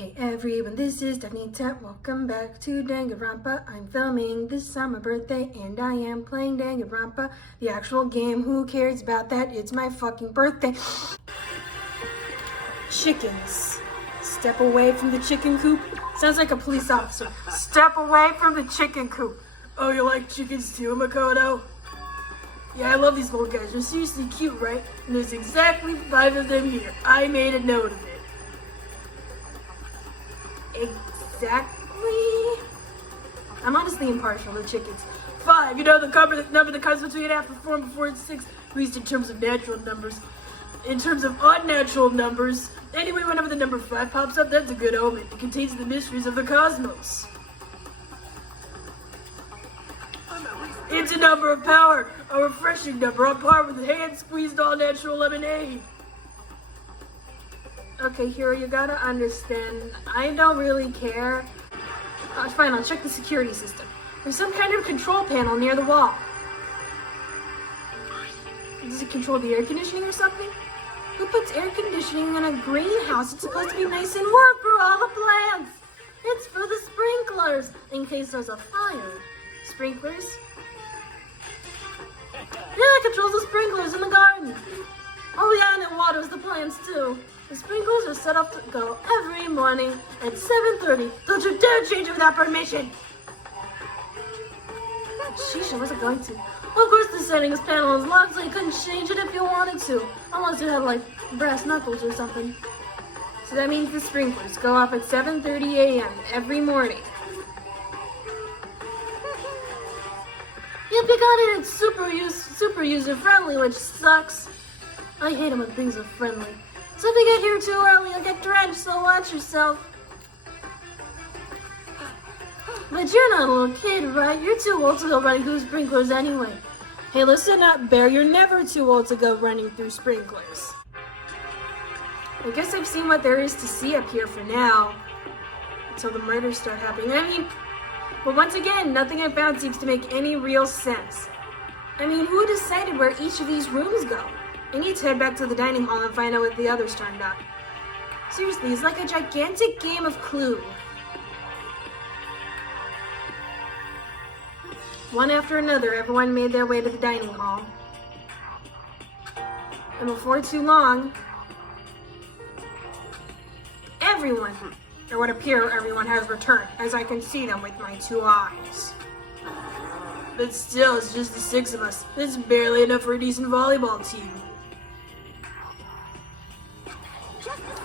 Hey everyone, this is Danita. Welcome back to Danganronpa. I'm filming this on my birthday and I am playing Danganronpa, the actual game. Who cares about that? It's my fucking birthday. Chickens. Step away from the chicken coop. Sounds like a police officer. Step away from the chicken coop. Oh, you like chickens too, Makoto? Yeah, I love these little guys. They're seriously cute, right? And there's exactly 5 of them here. I made a note of it. Exactly. I'm honestly impartial to chickens. 5, you know the number that comes between after 4 and before it's 6, at least in terms of natural numbers. In terms of unnatural numbers, anyway, whenever the number 5 pops up, that's a good omen. It contains the mysteries of the cosmos. It's a number of power, a refreshing number on par with hand-squeezed all-natural lemonade. Okay, Hiro, you gotta understand, I don't really care. Fine, I'll check the security system. There's some kind of control panel near the wall. Does it control the air conditioning or something? Who puts air conditioning in a greenhouse? It's supposed to be nice and warm for all the plants. It's for the sprinklers, in case there's a fire. Sprinklers? Yeah, it controls the sprinklers in the garden. Oh yeah, and it waters the plants too. The sprinklers are set up to go every morning at 7:30. Don't you dare change it without permission! Sheesh, I wasn't going to. Of course the settings panel is locked, so you couldn't change it if you wanted to. Unless you had, like, brass knuckles or something. So that means the sprinklers go off at 7:30 a.m. every morning. Yep, you got it. It's super user-friendly, which sucks. I hate it when things are friendly. So if you get here too early, you'll get drenched, so watch yourself. But you're not a little kid, right? You're too old to go running through sprinklers anyway. Hey, listen up, Bear. You're never too old to go running through sprinklers. I guess I've seen what there is to see up here for now. Until the murders start happening. But once again, nothing I found seems to make any real sense. Who decided where each of these rooms go? I need to head back to the dining hall and find out what the others turned up. Seriously, it's like a gigantic game of Clue. One after another, everyone made their way to the dining hall. And before too long, everyone, or what appear everyone, has returned, as I can see them with my 2 eyes. But still, it's just the 6 of us. It's barely enough for a decent volleyball team.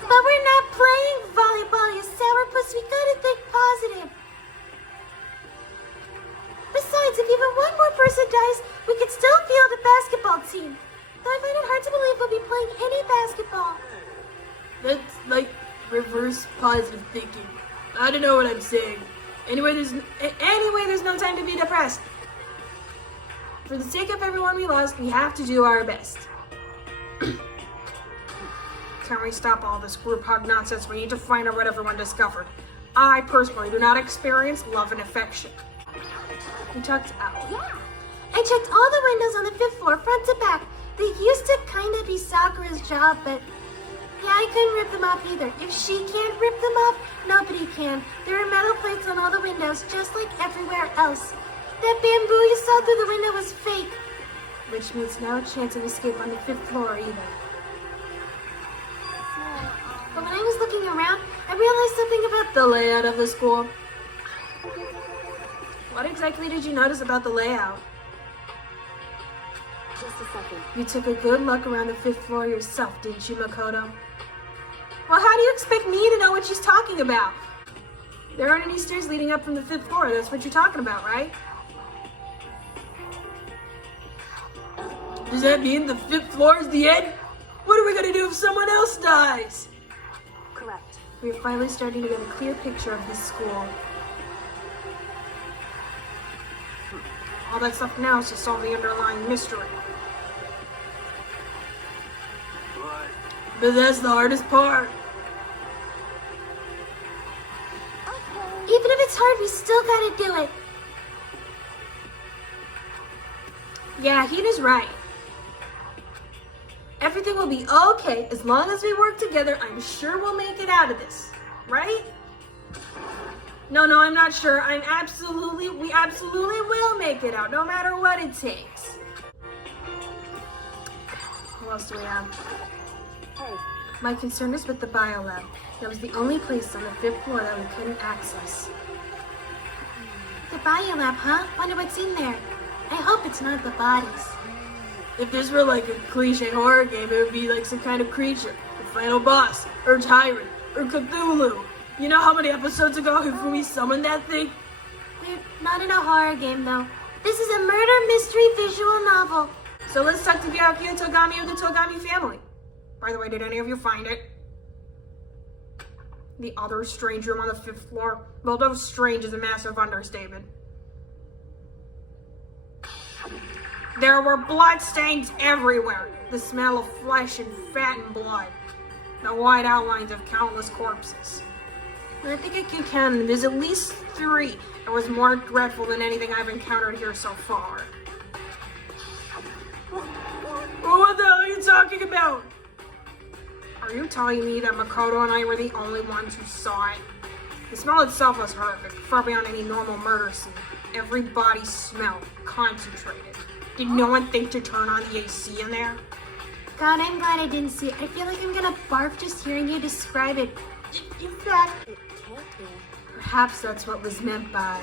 But we're not playing volleyball, you sourpuss. We gotta think positive. Besides, if even one more person dies, we could still field a basketball team. Though I find it hard to believe we'll be playing any basketball. That's like reverse positive thinking. I don't know what I'm saying. Anyway, there's no time to be depressed. For the sake of everyone we lost, we have to do our best. Can we stop all this group hug nonsense? We need to find out what everyone discovered. I personally do not experience love and affection. We talked out. Yeah. I checked all the windows on the 5th floor, front to back. They used to kind of be Sakura's job, but yeah, I couldn't rip them off either. If she can't rip them off, nobody can. There are metal plates on all the windows, just like everywhere else. That bamboo you saw through the window was fake. Which means no chance of escape on the 5th floor either. But when I was looking around, I realized something about the layout of the school. What exactly did you notice about the layout? Just a second. You took a good look around the 5th floor yourself, didn't you, Makoto? Well, how do you expect me to know what she's talking about? There aren't any stairs leading up from the 5th floor. That's what you're talking about, right? Does that mean the 5th floor is the end? What are we gonna do if someone else dies? Correct. We're finally starting to get a clear picture of this school. All that's left now is to solve the underlying mystery. But that's the hardest part. Even if it's hard, we still gotta do it. Yeah, Hina's right. Everything will be okay as long as we work together. I'm sure we'll make it out of this. right? No, I'm not sure. We absolutely will make it out, no matter what it takes. What else do we have? My concern is with the biolab. That was the only place on the 5th floor that we couldn't access. The biolab, huh? Wonder what's in there. I hope it's not the bodies. If this were like a cliche horror game, it would be like some kind of creature, the final boss, or tyrant, or Cthulhu. You know how many episodes ago we summoned that thing? We're not in a horror game, though. This is a murder mystery visual novel. So let's talk to Byakuya and Togami of the Togami family. By the way, did any of you find it? The other strange room on the 5th floor? Well, though strange is a massive understatement. There were blood stains everywhere. The smell of flesh and fat and blood. The white outlines of countless corpses. I think I can count. There's at least 3 that was more dreadful than anything I've encountered here so far. What the hell are you talking about? Are you telling me that Makoto and I were the only ones who saw it? The smell itself was horrific, far beyond any normal murder scene. Every body smelled concentrated. Did no one think to turn on the AC in there? God, I'm glad I didn't see it. I feel like I'm gonna barf just hearing you describe it. In fact, it can't be. Perhaps that's what was meant by...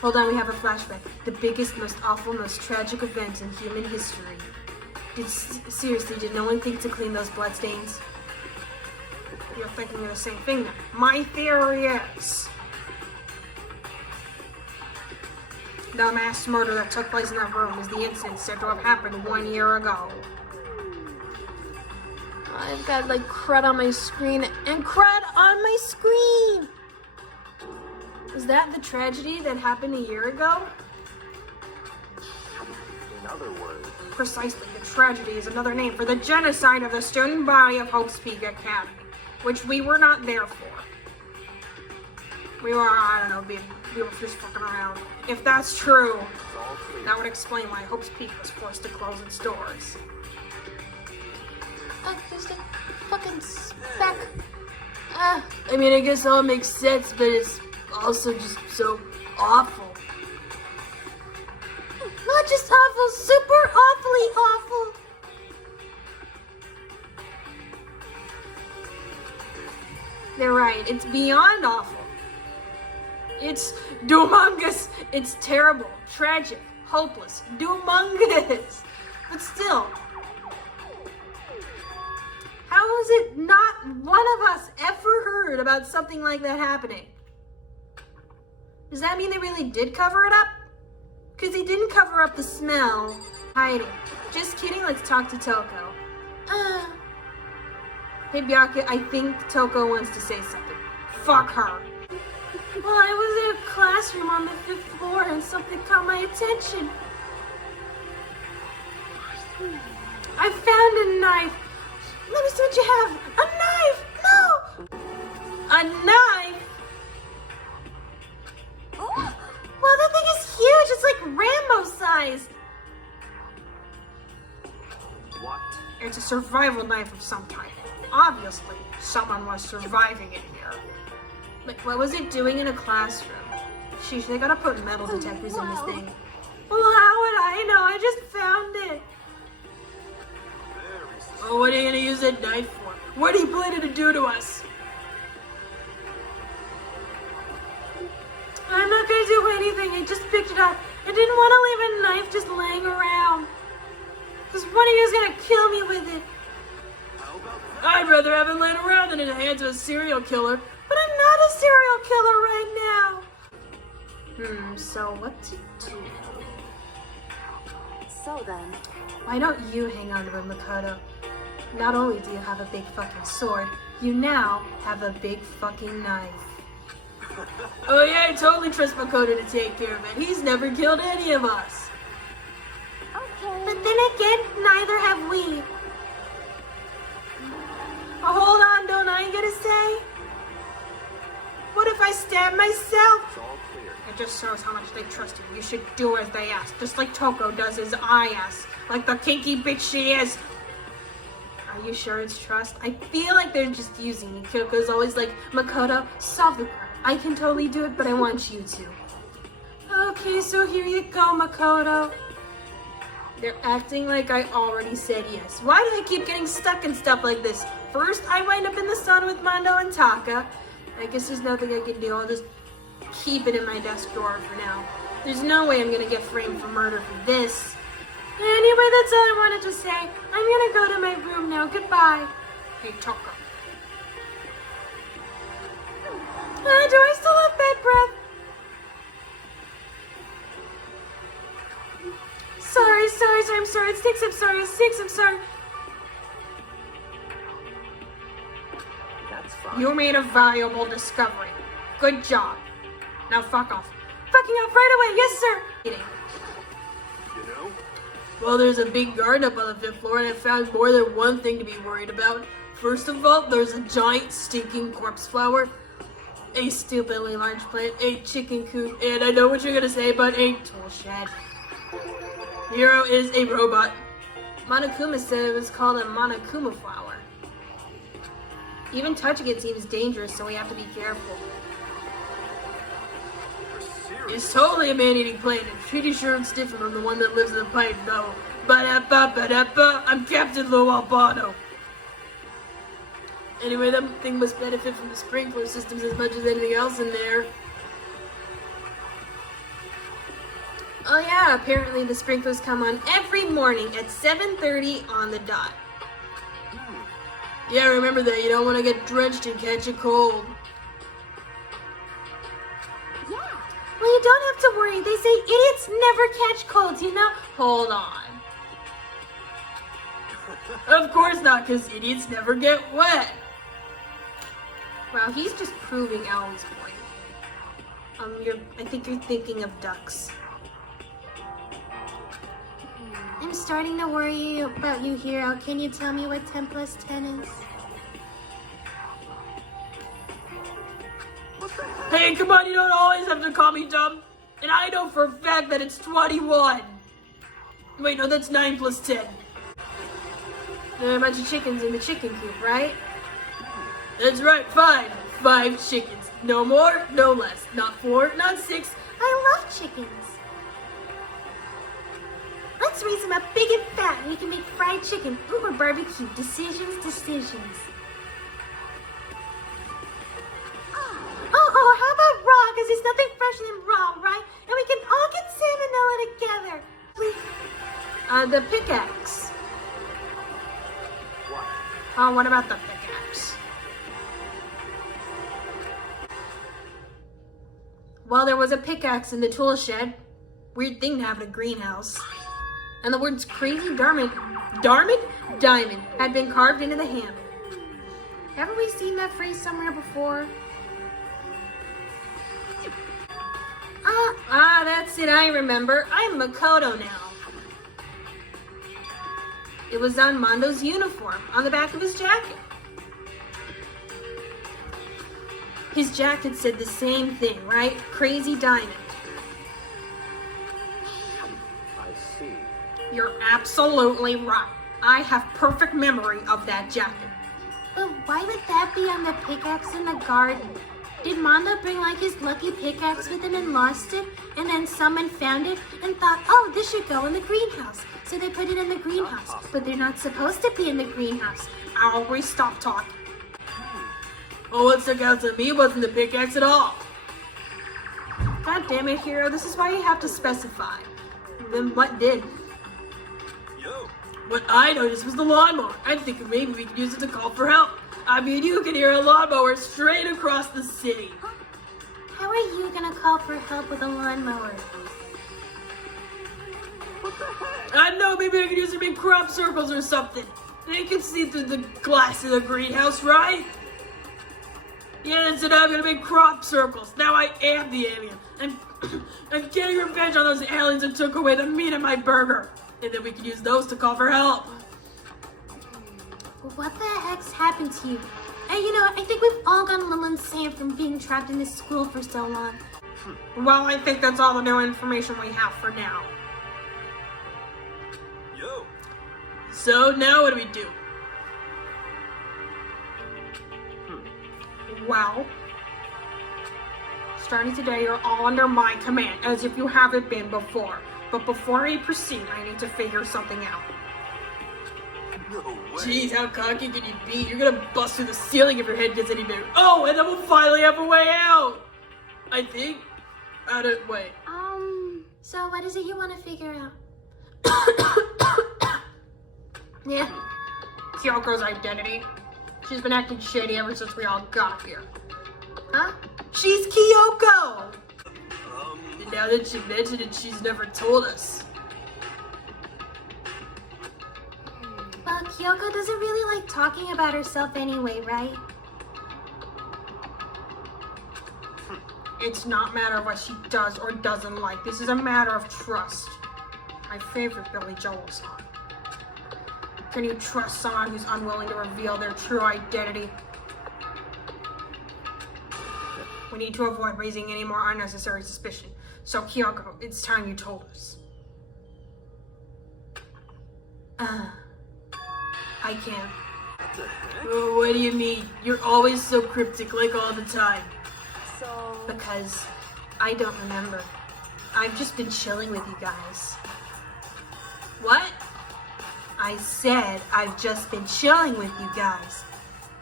Hold on, we have a flashback. The biggest, most awful, most tragic event in human history. Seriously, did no one think to clean those bloodstains? You're thinking of the same thing now. My theory is... the mass murder that took place in that room is the incident said to have happened 1 year ago. I've got like crud on my screen and crud on my screen! Is that the tragedy that happened a year ago? In other words, Precisely, the tragedy is another name for the genocide of the student body of Hope's Peak Academy, which we were not there for. We were, I don't know, we were just fucking around. If that's true, that would explain why Hope's Peak was forced to close its doors. There's a fucking speck. I mean, I guess all makes sense, but it's also just so awful. Not just awful, super awfully awful. They're right, it's beyond awful. It's doomongous, it's terrible, tragic, hopeless, doomongous. But still, how is it not one of us ever heard about something like that happening? Does that mean they really did cover it up? Because they didn't cover up the smell. Hiding. Just kidding, let's talk to Toko. Hey Byakuya, I think Toko wants to say something. Fuck her. Well, I was in a classroom on the 5th floor and something caught my attention. I found a knife. Let me see what you have. A knife! No! A knife? Well, that thing is huge. It's like Rambo sized. what? It's a survival knife of some type. Obviously, someone was surviving in here. But what was it doing in a classroom? Sheesh, they gotta put metal detectors in this thing. Well, how would I know? I just found it. Oh, what are you gonna use that knife for? What are you planning to do to us? I'm not gonna do anything. I just picked it up. I didn't want to leave a knife just laying around. Because one of you is gonna kill me with it. I'd rather have it laying around than in the hands of a serial killer. But I'm not a serial killer right now. So what to do? So then, Why don't you hang on to it, Makoto? Not only do you have a big fucking sword, you now have a big fucking knife. Oh yeah, I totally trust Makoto to take care of it. He's never killed any of us. but then again, neither have we. Oh, hold on, don't I get a say? What if I stab myself? It's all clear. It just shows how much they trust you. You should do as they ask, just like Toko does as I ask. Like the kinky bitch she is. Are you sure it's trust? I feel like they're just using me. Kyoko's always like, Makoto, solve the crime. I can totally do it, but I want you to. Okay, so here you go, Makoto. They're acting like I already said yes. Why do I keep getting stuck in stuff like this? First, I wind up in the sun with Mondo and Taka. I guess there's nothing I can do. I'll just keep it in my desk drawer for now. There's no way I'm gonna get framed for murder for this. Anyway, that's all I wanted to say. I'm gonna go to my room now. Goodbye. Hey, Taka. Do I still have bad breath? Sorry, I'm sorry. It stinks, I'm sorry. That's fine. You made a valuable discovery. Good job. Now fuck off. Fucking off right away, yes sir! You know? Well, there's a big garden up on the 5th floor and I found more than one thing to be worried about. First of all, there's a giant stinking corpse flower, a stupidly large plant, a chicken coop, and I know what you're gonna say, but a tool shed. Hiro is a robot. Monokuma said it was called a Monokuma flower. Even touching it seems dangerous, so we have to be careful. It's totally a man-eating plant. I'm pretty sure it's different from the one that lives in the pipe, though. Ba-da-ba-ba-da-ba, I'm Captain Lou Albano. Anyway, that thing must benefit from the sprinkler systems as much as anything else in there. Oh yeah, apparently the sprinklers come on every morning at 7:30 on the dot. Yeah, remember that. You don't want to get drenched and catch a cold. Yeah. Well, you don't have to worry. They say idiots never catch colds, you know? Hold on. Of course not, because idiots never get wet. Wow, he's just proving Alan's point. I think you're thinking of ducks. I'm starting to worry about you, Hiro. Can you tell me what 10 plus 10 is? Hey, come on, you don't always have to call me dumb. And I know for a fact that it's 21. Wait, no, that's 9 plus 10. There are a bunch of chickens in the chicken coop, right? That's right, 5. 5 chickens. No more, no less. Not 4, not 6. I love chickens. Let's raise them up big and fat and we can make fried chicken or barbecue. Decisions. Oh, how about raw? Because there's nothing fresher than raw, right? And we can all get salmonella together. Please. The pickaxe. What? Oh, what about the pickaxe? Well, there was a pickaxe in the tool shed. Weird thing to have in a greenhouse. And the words crazy diamond had been carved into the handle. Haven't we seen that phrase somewhere before? That's it, I remember. I'm Makoto now. It was on Mondo's uniform, on the back of his jacket. His jacket said the same thing, right? Crazy diamond. I see. You're absolutely right. I have perfect memory of that jacket. But why would that be on the pickaxe in the garden? Did Mondo bring like his lucky pickaxe with him and lost it? And then someone found it and thought, oh, this should go in the greenhouse. So they put it in the greenhouse. But they're not supposed to be in the greenhouse. Always stop talking. Oh, what stuck out to me wasn't the pickaxe at all. God damn it, Hiro. This is why you have to specify. Then what did? Yo. What I noticed was the lawnmower. I'm thinking maybe we could use it to call for help. I mean, you can hear a lawnmower straight across the city. How are you gonna call for help with a lawnmower? I don't know, maybe I could use it to make crop circles or something. They can see through the glass of the greenhouse, right? Yeah, that's it. I'm gonna make crop circles. Now I am the alien. I'm getting revenge on those aliens that took away the meat of my burger. And then we can use those to call for help. What the heck's happened to you? And you know, I think we've all gone a little insane from being trapped in this school for so long. Well, I think that's all the new information we have for now. Yo. So now what do we do? Well, starting today, you're all under my command, as if you haven't been before. But before I proceed, I need to figure something out. No way. Jeez, how cocky can you be? You're gonna bust through the ceiling if your head gets any bigger. Oh, and then we'll finally have a way out! I think. Wait. So what is it you want to figure out? Yeah. Kyoko's identity. She's been acting shady ever since we all got here. Huh? She's Kyoko! And now that she mentioned it, she's never told us. Well, Kyoko doesn't really like talking about herself anyway, right? It's not a matter of what she does or doesn't like. This is a matter of trust. My favorite Billy Joel song. Can you trust someone who's unwilling to reveal their true identity? We need to avoid raising any more unnecessary suspicion. So Kyoko, it's time you told us. I can't. Oh, what do you mean? You're always so cryptic, like all the time. Because I don't remember. I've just been chilling with you guys. What? I said I've just been chilling with you guys.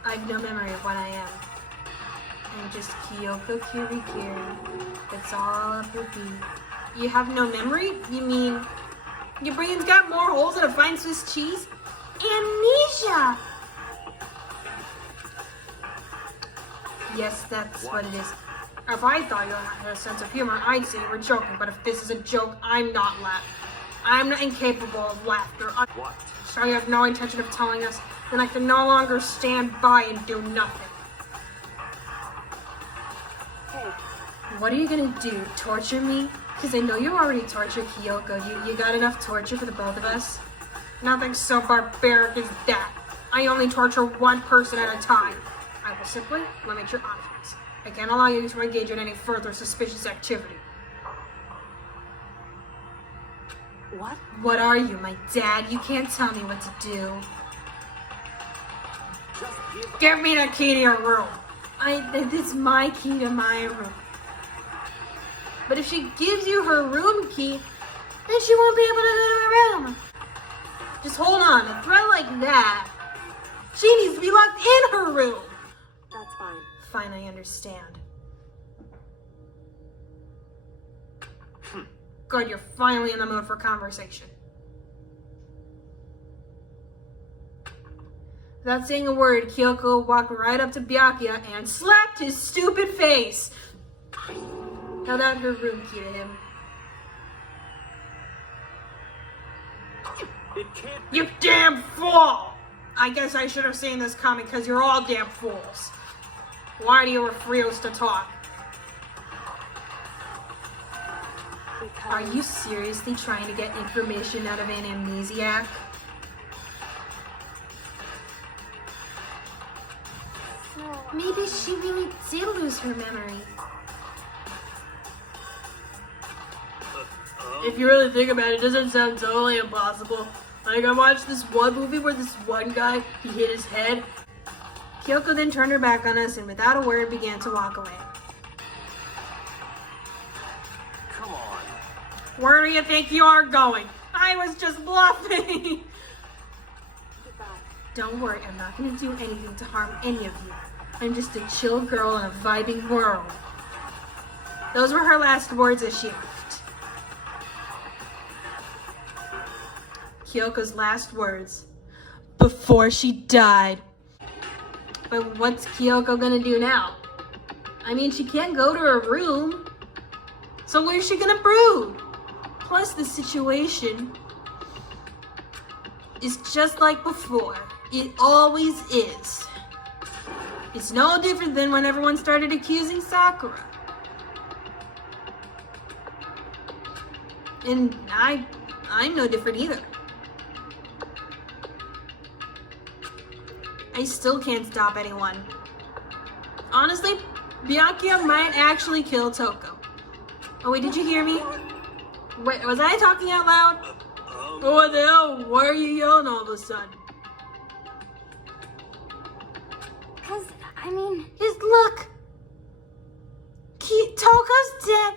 I've no memory of what I am. I'm just Kyoko Kirikiri. That's all up your beat. You have no memory? You mean your brain's got more holes than a fine Swiss cheese? Amnesia! Yes, that's what it is. If I thought you had a sense of humor, I'd say you were joking. But if this is a joke, I'm not laughing. I'm not incapable of laughter. What? So you have no intention of telling us, then I can no longer stand by and do nothing. What are you gonna do? Torture me? Because I know you already tortured Kyoko. You got enough torture for the both of us? Nothing so barbaric as that. I only torture one person at a time. I will simply limit your options. I can't allow you to engage in any further suspicious activity. What? What are you, my dad? You can't tell me what to do. Give me the key to your room. It's my key to my room. But if she gives you her room key, then she won't be able to go to her room. Just hold on, a threat like that, she needs to be locked in her room. That's fine. Fine, I understand. Good, you're finally in the mood for conversation. Without saying a word, Kyoko walked right up to Byakuya and slapped his stupid face. Held out her room key to him. It can't. You damn fool! I guess I should have seen this coming because you're all damn fools. Why do you refuse to talk? Are you seriously trying to get information out of an amnesiac? Maybe she really did lose her memory. If you really think about it, it doesn't sound totally impossible. Like, I watched this one movie where this one guy, he hit his head. Kyoko then turned her back on us and without a word began to walk away. Come on. Where do you think you are going? I was just bluffing. Don't worry, I'm not going to do anything to harm any of you. I'm just a chill girl in a vibing world. Those were her last words as she left. Kyoko's last words before she died. But what's Kyoko gonna do now? I mean, she can't go to her room. So where's she gonna brood? Plus, the situation is just like before. It always is. It's no different than when everyone started accusing Sakura. And I'm no different either. I still can't stop anyone. Honestly, Byakuya might actually kill Toko. Oh wait, did you hear me? Wait, was I talking out loud? Oh, what the hell? Why are you yelling all of a sudden? Because I mean, look. Toko's dead.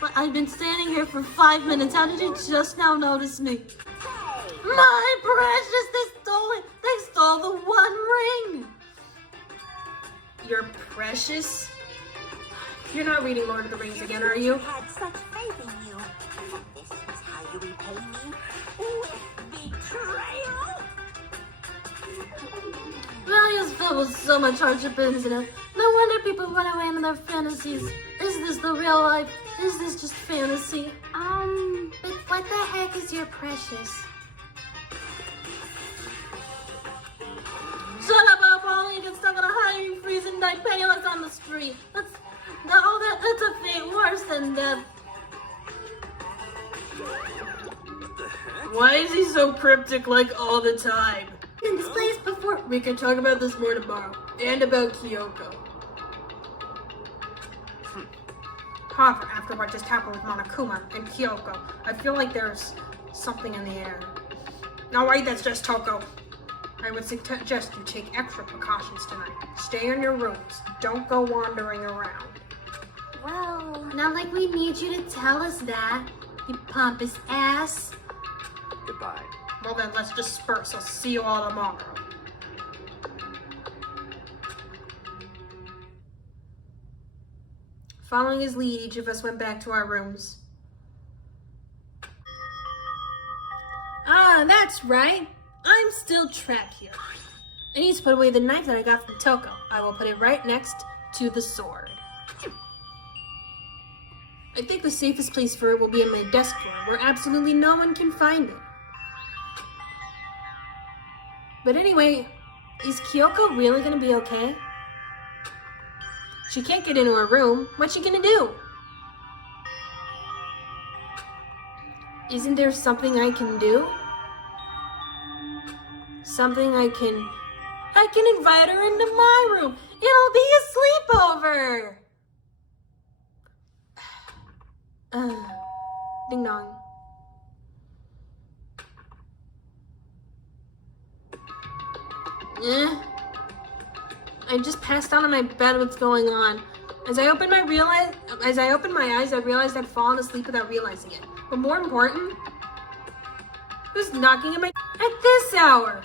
But I've been standing here for 5 minutes. How did you just now notice me? My precious, they stole the One Ring. You're precious? You're not reading Lord of the Rings again, are you? Had such faith in you. This is how you repay me with betrayal. Valley is filled with so much hardship, isn't it? No wonder people run away in their fantasies. Is this the real life? Is this just fantasy? But what the heck is your precious? Shut up, I'm falling, get stuck in a high freezing night, penniless on the street. That's a fate worse than death. Why is he so cryptic like all the time? In this place before. We can talk about this more tomorrow. And about Kyoko. However, after what just happened with Monokuma and Kyoko, I feel like there's something in the air. No, wait, that's just Toko. I would suggest you take extra precautions tonight. Stay in your rooms. Don't go wandering around. Well, not like we need you to tell us that, you pompous ass. Goodbye. Well then, let's disperse. I'll see you all tomorrow. Following his lead, each of us went back to our rooms. Ah, that's right. I'm still trapped here. I need to put away the knife that I got from Toko. I will put it right next to the sword. I think the safest place for it will be in my desk drawer, where absolutely no one can find it. But anyway, is Kyoko really gonna be okay? She can't get into her room. What's she gonna do? Isn't there something I can do? Something I can invite her into my room. It'll be a sleepover. Ding dong. I just passed out on my bed. What's going on? As I opened my eyes, I realized I'd fallen asleep without realizing it. But more important, who's knocking at my at this hour?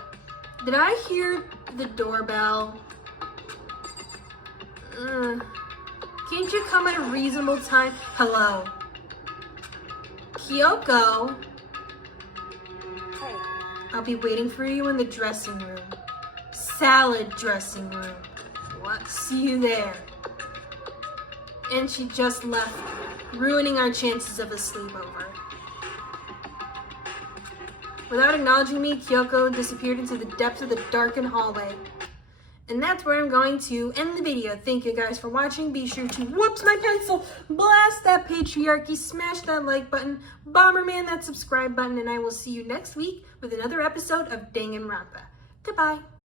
Did I hear the doorbell? Can't you come at a reasonable time? Hello, Kyoko. Hey, I'll be waiting for you in the dressing room. Salad dressing room. What? See you there. And she just left, ruining our chances of a sleepover. Without acknowledging me, Kyoko disappeared into the depths of the darkened hallway. And that's where I'm going to end the video. Thank you guys for watching. Be sure to whoops my pencil, blast that patriarchy, smash that like button, Bomberman that subscribe button, and I will see you next week with another episode of Danganronpa. Goodbye.